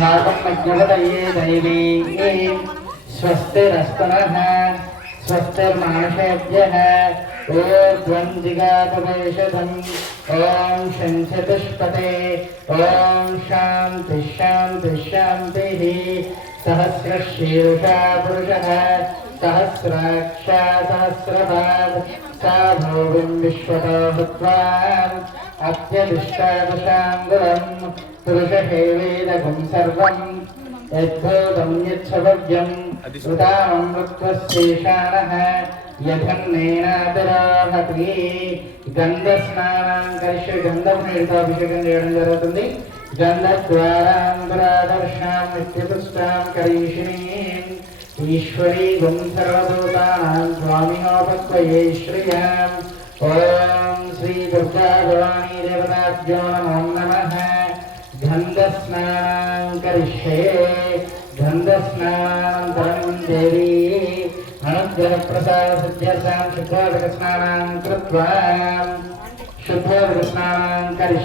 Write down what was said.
भागमज्ञवदये दैवी स्वस्तिरस्तनः स्वस्तिर्मानुषेभ्यः ऊर्ध्वं जिगातवेषधम् ॐ शंसतिष्पते ॐ शान्तिः शान्तिः शान्तिः सहस्रशीर्षा पुरुषः सहस्राक्षा सहस्रपाद सा भूमिं विश्वतो भूत्वा अत्यधिष्ठादशाङ्गुलम् पुरुषहेवेदगुं सर्वम् यद्भूतं यच्छव्यम् उदामृत्वस्येषाणः యథన్నేనాతిరాహతి గంధస్నానం కలిసి గంధపునీటితో అభిషేకం చేయడం జరుగుతుంది. గంధద్వారాంతరాదర్శాం నిత్యపుష్టాం కరీషిణీం ఈశ్వరీగుం సర్వదూతానాం స్వామినోపక్వయే శ్రియాం. ఓం శ్రీ దుర్గా భవానీ దేవతాభ్యో నమో నమః. గంధస్నానం కరిష్యే. గంధస్నానంతరం దేవీ अनुग्रहप्रसाद सिद्ध्यर्थं शुद्धोदकस्नानं कृत्वा शुद्धोदकस्नानं करिष्ये.